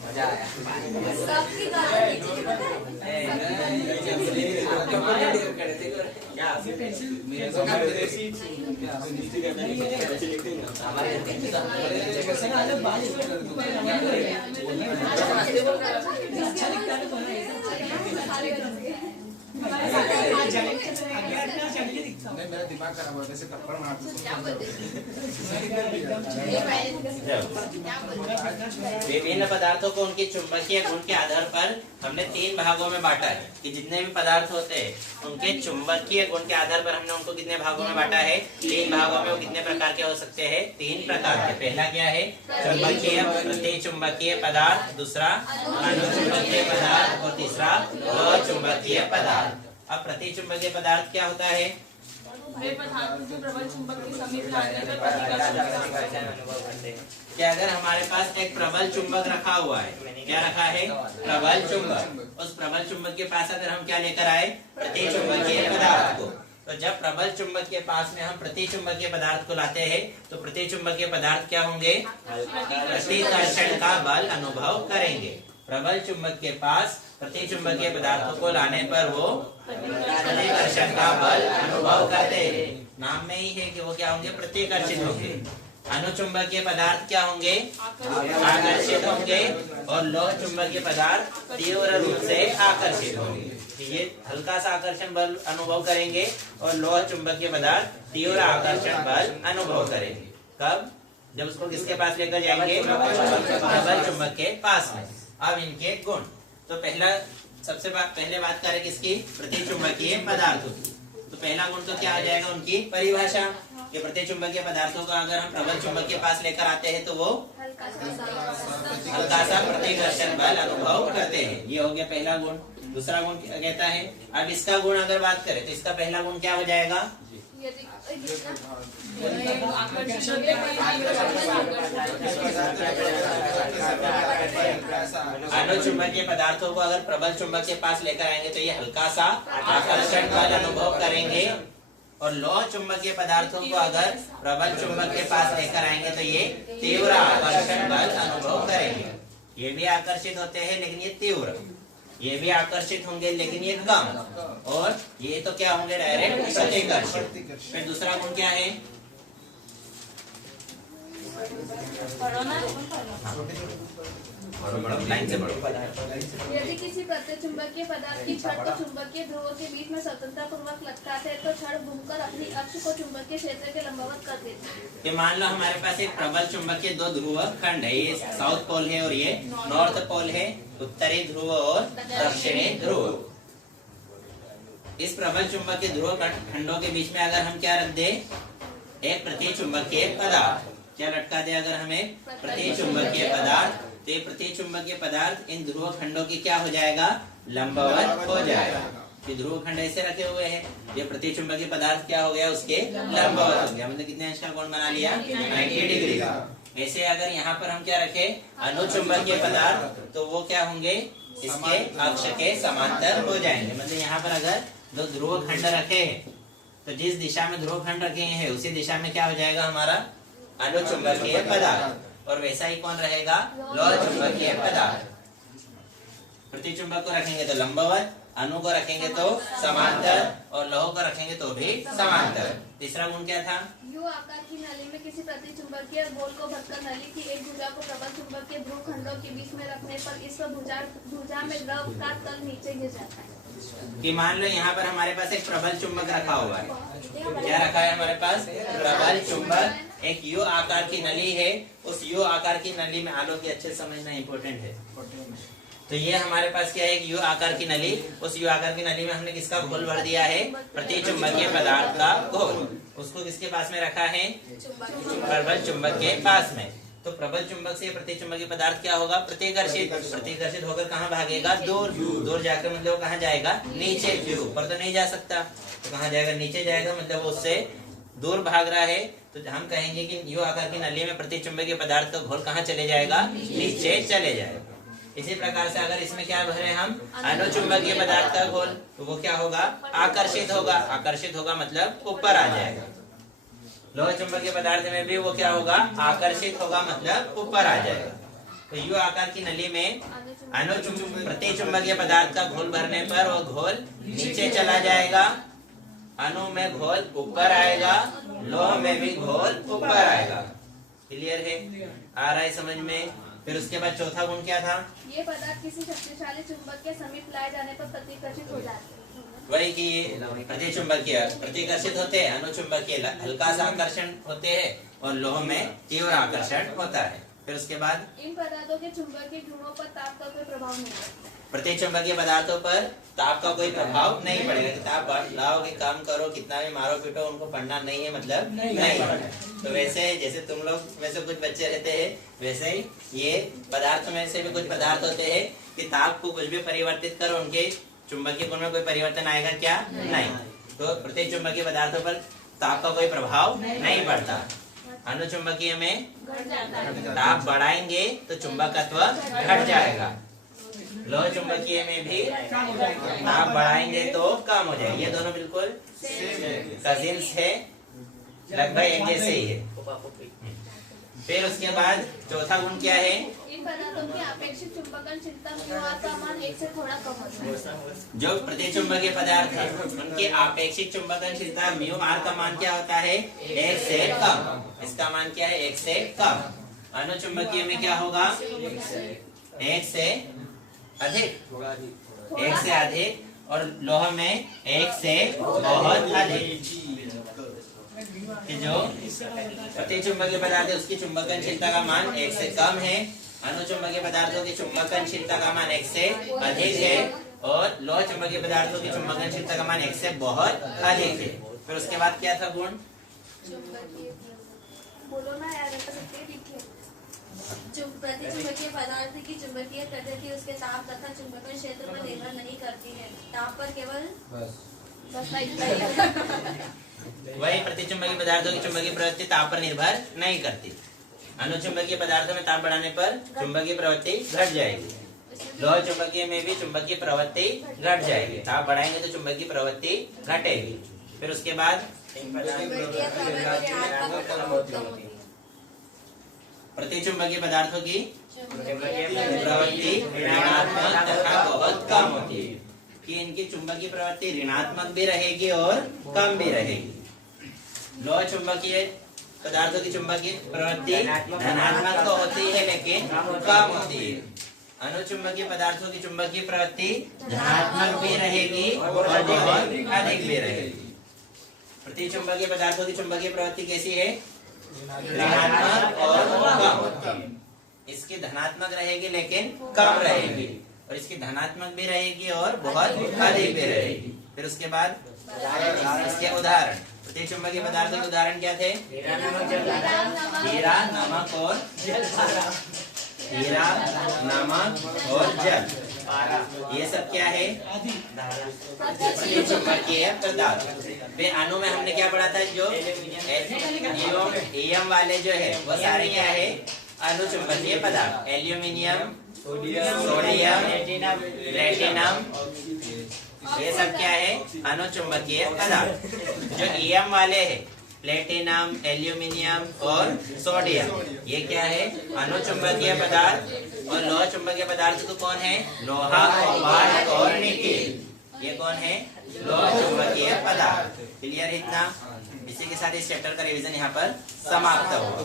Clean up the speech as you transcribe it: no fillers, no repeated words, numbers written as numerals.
मजा आया। मेरा दिमाग खराब हो जैसे थप्पड़ मारते। विभिन्न पदार्थों को उनके चुंबकीय गुण के आधार पर हमने 3 भागों में बांटा है कि जितने भी पदार्थ होते हैं उनके चुंबकीय गुण के आधार पर हमने उनको कितने भागों में बांटा है? 3 भागों में। वो कितने प्रकार के हो सकते हैं? 3 प्रकार के। पहला क्या है? चुंबकीय प्रतिचुंबकीय पदार्थ, दूसरा अनुचुंबकीय पदार्थ और तीसरा अचुंबकीय पदार्थ। अब प्रतिचुंबकीय पदार्थ क्या होता है? वे पदार्थ जो प्रबल चुंबक के समीप लाने पर प्रतिकर्षण अनुभव करते हैं। क्या अगर हमारे पास एक प्रबल चुंबक रखा हुआ है, क्या रखा है? प्रबल चुंबक। उस प्रबल चुंबक के पास अगर हम क्या लेकर आए? प्रतिचुंबकीय पदार्थ को। तो जब प्रबल चुंबक के पास में हम प्रतिचुंबकीय पदार्थ को लाते हैं तो प्रतिचुंबकीय पदार्थ क्या होंगे? प्रतिकर्षण का बल अनुभव करेंगे। प्रबल चुंबक के पास प्रतिचुंबकीय पदार्थों को लाने पर वो प्रतिकर्षण का बल अनुभव करते हैं। नाम में ही है कि वो क्या होंगे? प्रतिकर्षित होंगे। अनुचुंबकीय पदार्थ क्या होंगे? आकर्षित होंगे। और लौह चुंबकीय पदार्थ तीव्र रूप से आकर्षित होंगे। ये हल्का सा आकर्षण बल अनुभव करेंगे और लौह चुंबकीय पदार्थ तीव्र आकर्षण बल अनुभव करेंगे। कब? जब उसको किसके पास लेकर जाएंगे? प्रबल चुंबक के पास में। अब इनके गुण, तो सबसे पहले बात करें किसकी? प्रतिचुंबकीय पदार्थों की। तो पहला गुण तो क्या आ जाएगा? उनकी परिभाषा। कि प्रतिचुंबकीय पदार्थों का अगर हम प्रबल चुंबक के पास लेकर आते हैं तो वो हल्का सा प्रतिकर्षण बल अनुभव करते हैं। ये हो गया पहला गुण। दूसरा गुण क्या कहता है? अब इसका गुण अगर बात करें तो इसका पहला गुण क्या हो जाएगा? अनुचुंबकीय पदार्थों को अगर प्रबल चुंबक के पास लेकर आएंगे तो ये हल्का सा आकर्षण बल अनुभव करेंगे। और लौह चुंबकीय पदार्थों को अगर प्रबल चुंबक के पास लेकर आएंगे तो ये तीव्र आकर्षण बल अनुभव करेंगे। ये भी आकर्षित होते हैं लेकिन ये तीव्र, ये भी आकर्षित होंगे लेकिन ये कम, और ये तो क्या होंगे? डायरेक्ट प्रतिकर्षित। फिर दूसरा गुण क्या है? लाइन से बढ़ो। यदि किसी प्रतिचुंबकीय पदार्थ की छड़ को चुंबकीय ध्रुवों के बीच में स्वतंत्रता पूर्वक लटकाते हैं तो छड़ घूमकर अपनी अक्ष को चुंबकीय क्षेत्र के लंबवत कर देती है। ये मान लो हमारे पास एक प्रबल चुंबकीय 2 ध्रुव खंड है। ये साउथ पोल है और ये नॉर्थ पोल है, उत्तरी ध्रुव और दक्षिणी ध्रुव। इस प्रबल चुंबकीय ध्रुव खंडों के बीच में अगर हम क्या रख दे? एक प्रतिचुंबकीय पदार्थ। क्या लटका दे अगर हमें? प्रतिचुंबकीय पदार्थ। तो ये प्रतिचुंबकीय पदार्थ इन ध्रुव खंडों की क्या हो जाएगा? लंबवत हो जाएगा। ये ध्रुव खंड ऐसे रखे हुए हैं, ये प्रतिचुंबकीय पदार्थ क्या हो गया? उसके लंबवत हो गया। मतलब कितने अंश का कोण बना लिया? 90 डिग्री का। ऐसे अगर यहाँ पर हम क्या रखे? अनुचुंबकीय पदार्थ, तो वो क्या होंगे? इसके अक्ष के समांतर हो जाएंगे। मतलब यहाँ पर अगर 2 ध्रुव खंड रखे हैं तो जिस दिशा में ध्रुव खंड रखे हैं उसी दिशा में क्या हो जाएगा? हमारा अनुचुंबकीय पदार्थ। और वैसा ही कौन रहेगा? लौह चुंबकीय पदार्थ। प्रतिचुंबक को रखेंगे तो लंबवत, अणु को रखेंगे तो समांतर, और लौह को रखेंगे तो भी समांतर। तीसरा गुण क्या था? यू आकार की नली में किसी प्रतिचुंबकीय गोल को भरकर नली की एक भुजा को प्रबल चुंबकीय ध्रुव खंडों के बीच में रखने पर इस भुजा में द्रव का तल नीचे गिर जाता है। कि मान लो यहाँ पर हमारे पास एक प्रबल चुंबक रखा हुआ है। क्या रखा है हमारे पास? प्रबल चुंबक। एक यू आकार की नली है, उस यू आकार की नली में, आलो की अच्छे समझना इम्पोर्टेंट है। तो ये हमारे पास क्या है? एक यू आकार की नली। उस यू आकार की नली में हमने किसका घोल भर दिया है? प्रतिचुंबकीय पदार्थ का घोल। उसको किसके पास में रखा है? प्रबल चुंबक के पास में। तो प्रबल चुंबक से प्रतिचुंबकीय पदार्थ क्या होगा? प्रतिकर्षित। प्रतिकर्षित होकर कहाँ भागेगा? दूर। दूर जाकर मतलब वो कहाँ जाएगा? नीचे। ऊपर तो नहीं जा सकता, तो कहाँ जाएगा? नीचे जाएगा। मतलब वो उससे दूर भाग रहा है। तो हम कहेंगे कि यू आकार की नली में प्रतिचुंबकीय पदार्थ का घोल कहाँ चले जाएगा? नीचे चले जाएगा। इसी प्रकार से अगर इसमें क्या भरे हम अनुचुंबकीय पदार्थ का घोल, तो वो क्या होगा, आकर्षित होगा। आकर्षित होगा मतलब ऊपर आ जाएगा। लोह चुंबकीय पदार्थ में भी वो क्या होगा, आकर्षित होगा मतलब ऊपर आ जाएगा। तो यू आकार की नली में प्रतिचुंबकीय पदार्थ का घोल भरने पर वो घोल नीचे चला जाएगा, अणु में घोल ऊपर आएगा, लोह में भी घोल ऊपर आएगा। क्लियर है, आ रहा है समझ में। फिर उसके बाद चौथा गुण क्या था, ये पदार्थ किसी शक्तिशाली चुंबक के समीप लाए जाने पर प्रतिकर्षित हो जाते हैं। वही कि ये प्रतिचुंबकीय प्रतिकर्षित होते हैं, अनुचुंबकीय हल्का सा आकर्षण होते हैं और लोह में तीव्र आकर्षण होता है। फिर उसके बाद इन पदार्थों के चुंबकीय गुणों पर ताप का कोई प्रभाव नहीं पड़ता। प्रतिचुंबकीय पदार्थों पर ताप का कोई प्रभाव नहीं पड़ेगा। कि ताप लाओगे, काम करो, कितना भी मारो पीटो, उनको पढ़ना नहीं है मतलब नहीं पढ़ना है। तो वैसे जैसे तुम लोग में से कुछ बच्चे रहते हैं, वैसे ही ये पदार्थ में से भी कुछ पदार्थ होते हैं कि ताप को कुछ भी परिवर्तित करो, उनके चुंबकीय गुण में कोई परिवर्तन आएगा क्या, नहीं। तो प्रतिचुंबकीय पदार्थों पर ताप का कोई प्रभाव नहीं पड़ता। अनुचुंबकीय में ताप बढ़ाएंगे तो चुंबकत्व घट जाएगा। लोह चुंबकीय में भी ताप बढ़ाएंगे तो कम हो जाएगा। ये दोनों बिल्कुल कजिन्स है, लगभग एक जैसे ही है। फिर उसके बाद चौथा गुण क्या है, इन पदार्थों की अपेक्षित चुंबकनशीलता म्यू का मान 1 से थोड़ा कम होता है। जो प्रतिचुंबकीय पदार्थ है उनकी अपेक्षित चुंबकनशीलता म्यू आर का मान क्या होता है, 1 से कम। इसका मान क्या है, 1 से कम। अनुचुंबकीय में क्या होगा, 1 से अधिक, 1 से अधिक, और लोह में 1 से बहुत अधिक। कि जो प्रतिचुंबकीय पदार्थ है उसकी चुंबकनशीलता का मान 1 से कम है, अनुचुंबकीय पदार्थों की चुंबकनशीलता का मान 1 से अधिक है, और लोह चुंबकीय पदार्थों की चुंबकनशीलता का मान 1 से बहुत अधिक है। फिर उसके बाद क्या था गुण, बोलो ना यार, प्रतिचुंबकीय पदार्थ की चुंबकीय प्रकृति उसके ताप तथा चुंबकन क्षेत्र पर निर्भर नहीं करती है। ताप पर केवल बस इतना ही। वही प्रतिचुंबकीय पदार्थों की चुंबकीय प्रवृत्ति ताप पर निर्भर नहीं करती। अनुचुंबकीय पदार्थों में ताप बढ़ाने पर चुंबकीय प्रवृत्ति घट जाएगी। लोह चुंबकीय में भी चुंबकीय प्रवृत्ति घट जाएगी। ताप बढ़ाएंगे तो चुंबकीय प्रवृत्ति घटेगी। फिर उसके बाद प्रतिचुंबकीय पदार्थों की प्रवृत्ति ऋणात्मक तथा बहुत कम होती है। कि इनकी चुंबकीय प्रवृत्ति ऋणात्मक भी रहेगी और कम भी रहेगी। लोह चुंबकीय पदार्थों की चुंबकीय प्रवृत्ति धनात्मक तो होती है लेकिन कम होती है। अनुचुंबकीय पदार्थों की चुंबकीय प्रवृत्ति धनात्मक भी रहेगी और बहुत अधिक भी रहेगी। प्रतिचुंबकीय पदार्थों की चुंबकीय प्रवृत्ति कैसी है, ऋणात्मक और कम। इसकी धनात्मक रहेगी लेकिन कम रहेगी, और इसकी धनात्मक भी रहेगी और बहुत अधिक भी रहेगी। फिर उसके बाद इसके उदाहरण, प्रतिचुंबकीय पदार्थों के उदाहरण क्या थे, हीरा, नमक और हीरा, नमक और जल। ये सब क्या है, प्रतिचुंबकीय पदार्थ। वे अणु में हमने क्या पढ़ा था, जो एम वाले जो है वो सारे क्या है, अनुचुंबकीय पदार्थ। एल्यूमिनियम, सोडियम, प्लेटिनम, ये सब क्या है, अनुचुंबकीय पदार्थ। जो एम वाले है, प्लेटिनम, एल्यूमिनियम और सोडियम, ये क्या है, अनुचुंबकीय पदार्थ। और लोह चुंबकीय पदार्थ तो कौन है, लोहा, कोबाल्ट और निकेल। ये कौन है, लोह चुंबकीय पदार्थ। क्लियर है इतना। इसी के साथ इस चैप्टर का रिवीजन यहाँ पर समाप्त हो।